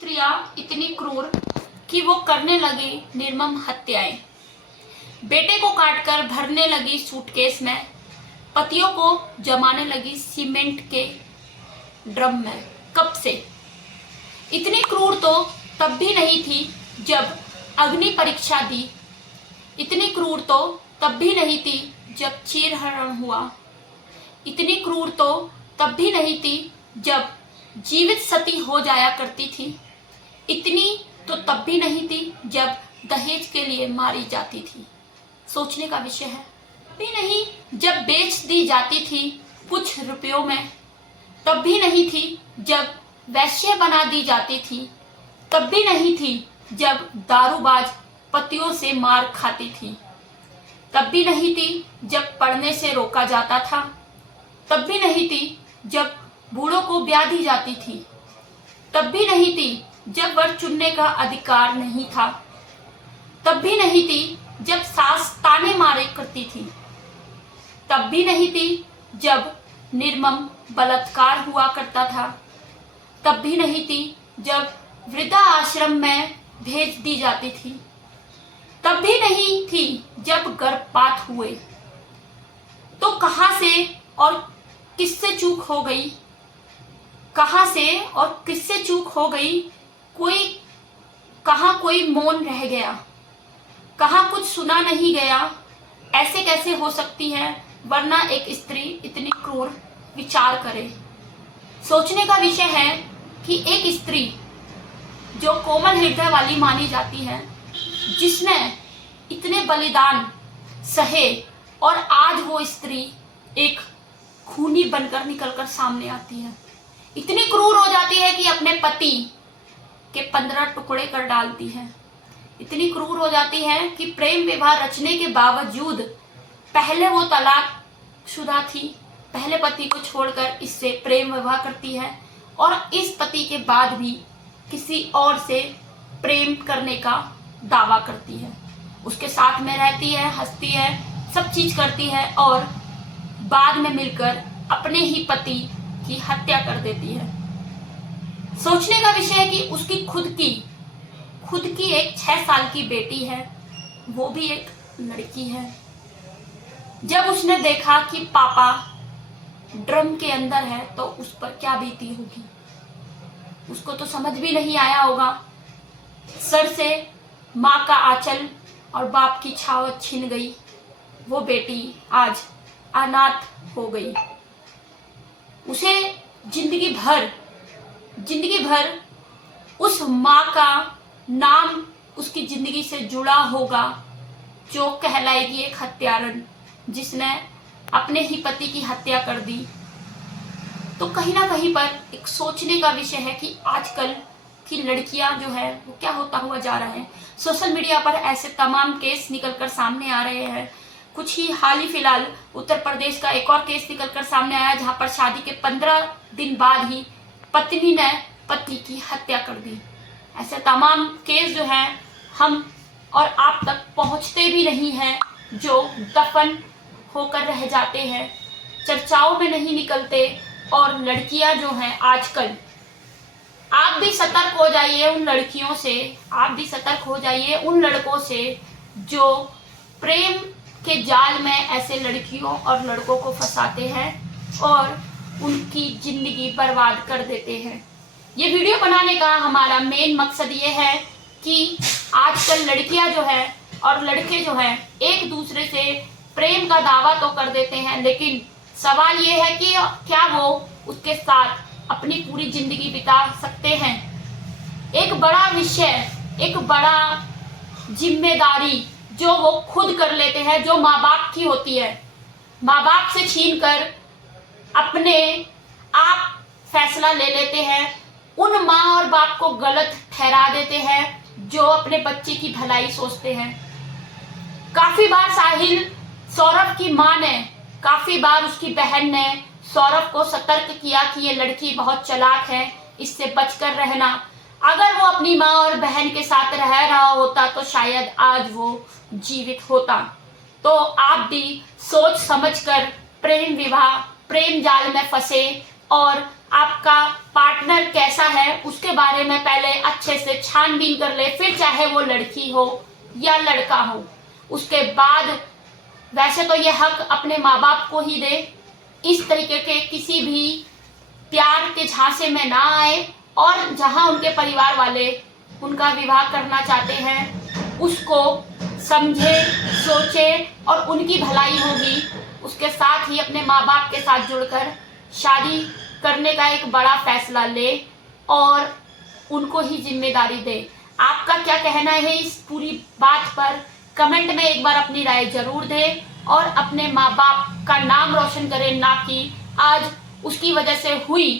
स्त्रियां इतनी क्रूर कि वो करने लगी निर्मम हत्याएं। बेटे को काटकर भरने लगी सूटकेस में, पतियों को जमाने लगी सीमेंट के ड्रम में। कब से? इतनी क्रूर तो तब भी नहीं थी जब अग्नि परीक्षा दी। इतनी क्रूर तो तब भी नहीं थी जब चीरहरण हुआ। इतनी क्रूर तो तब भी नहीं थी जब जीवित सती हो जाया करती थी। इतनी तो तब भी नहीं थी जब दहेज के लिए मारी जाती थी। सोचने का विषय है। भी नहीं जब बेच दी जाती थी कुछ रुपयों में। तब भी नहीं थी जब वैश्य बना दी जाती थी। तब भी नहीं थी जब दारूबाज पतियों से मार खाती थी। तब भी नहीं थी जब पढ़ने से रोका जाता था। तब भी नहीं थी जब बूढ़ों को ब्याह दी जाती थी। तब भी नहीं थी जब वर चुनने का अधिकार नहीं था। तब भी नहीं थी जब सास ताने मारे करती थी। तब भी नहीं थी जब निर्मम बलात्कार हुआ करता था। तब भी नहीं थी जब वृद्धा आश्रम में भेज दी जाती थी। तब भी नहीं थी जब गर्भपात हुए। तो कहां से और किससे चूक हो गई? कहां से और किससे चूक हो गई? कहां कोई मौन रह गया? कहां कुछ सुना नहीं गया? ऐसे कैसे हो सकती है? वरना एक स्त्री इतनी क्रूर विचार करे। सोचने का विषय है कि एक स्त्री जो कोमल हृदय वाली मानी जाती है, जिसने इतने बलिदान सहे, और आज वो स्त्री एक खूनी बनकर निकलकर सामने आती है। इतनी क्रूर हो जाती है कि अपने पति के 15 टुकड़े कर डालती है। इतनी क्रूर हो जाती है कि प्रेम विवाह रचने के बावजूद, पहले वो तलाकशुदा थी, पहले पति को छोड़कर इससे प्रेम विवाह करती है, और इस पति के बाद भी किसी और से प्रेम करने का दावा करती है। उसके साथ में रहती है, हंसती है, सब चीज करती है, और बाद में मिलकर अपने ही पति की हत्या कर देती है। सोचने का विषय है कि उसकी खुद की एक 6 साल की बेटी है, वो भी एक लड़की है। जब उसने देखा कि पापा ड्रम के अंदर है तो उस पर क्या बीती होगी। उसको तो समझ भी नहीं आया होगा। सर से माँ का आंचल और बाप की छावत छिन गई। वो बेटी आज अनाथ हो गई। उसे जिंदगी भर उस माँ का नाम उसकी जिंदगी से जुड़ा होगा, जो कहलाएगी एक हत्यारन, जिसने अपने ही पति की हत्या कर दी। तो कहीं ना कहीं पर एक सोचने का विषय है कि आजकल की लड़कियां जो है वो क्या होता हुआ जा रहा है। सोशल मीडिया पर ऐसे तमाम केस निकलकर सामने आ रहे हैं। कुछ ही हाल ही फिलहाल उत्तर प्रदेश का एक और केस निकलकर सामने आया, जहां पर शादी के 15 दिन बाद ही पत्नी ने पति की हत्या कर दी। ऐसे तमाम केस जो हैं हम और आप तक पहुंचते भी नहीं हैं, जो दफन होकर रह जाते हैं, चर्चाओं में नहीं निकलते। और लड़कियां जो हैं आजकल, आप भी सतर्क हो जाइए उन लड़कियों से, आप भी सतर्क हो जाइए उन लड़कों से जो प्रेम के जाल में ऐसे लड़कियों और लड़कों को फंसाते हैं और उनकी जिंदगी बर्बाद कर देते हैं। ये वीडियो बनाने का हमारा मेन मकसद ये है कि आजकल लड़कियां जो है और लड़के जो हैं एक दूसरे से प्रेम का दावा तो कर देते हैं, लेकिन सवाल ये है कि क्या वो उसके साथ अपनी पूरी जिंदगी बिता सकते हैं। एक बड़ा विषय, एक बड़ा जिम्मेदारी जो वो खुद कर लेते हैं, जो माँ बाप की होती है, माँ बाप से छीनकर अपने आप फैसला ले लेते हैं, उन माँ और बाप को गलत ठहरा देते हैं जो अपने बच्चे की भलाई सोचते हैं। काफी बार साहिल, सौरभ की माँ ने, काफी बार उसकी बहन ने सौरभ को सतर्क किया कि ये लड़की बहुत चालाक है, इससे बचकर रहना। अगर वो अपनी माँ और बहन के साथ रह रहा होता तो शायद आज वो जीवित होता। तो आप भी सोच समझकर प्रेम विवाह, प्रेम जाल में फंसे और आपका पार्टनर कैसा है उसके बारे में पहले अच्छे से छानबीन कर ले, फिर चाहे वो लड़की हो या लड़का हो। उसके बाद वैसे तो ये हक अपने माँ बाप को ही दे, इस तरीके के किसी भी प्यार के झांसे में ना आए, और जहां उनके परिवार वाले उनका विवाह करना चाहते हैं उसको समझे, सोचे और उनकी भलाई होगी उसके साथ ही अपने माँ बाप के साथ जुड़कर शादी करने का एक बड़ा फैसला ले और उनको ही जिम्मेदारी दे। आपका क्या कहना है इस पूरी बात पर? कमेंट में एक बार अपनी राय जरूर दें और अपने माँ बाप का नाम रोशन करें, ना कि आज उसकी वजह से हुई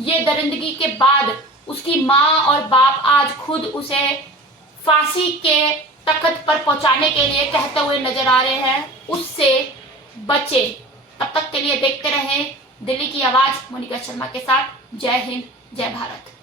ये दरिंदगी के बाद उसकी माँ और बाप आज खुद उसे फांसी के तख्त पर पहुंचाने के लिए कहते हुए नजर आ रहे हैं। उससे बचे। तब तक के लिए देखते रहें दिल्ली की आवाज मोनिका शर्मा के साथ। जय हिंद, जय भारत।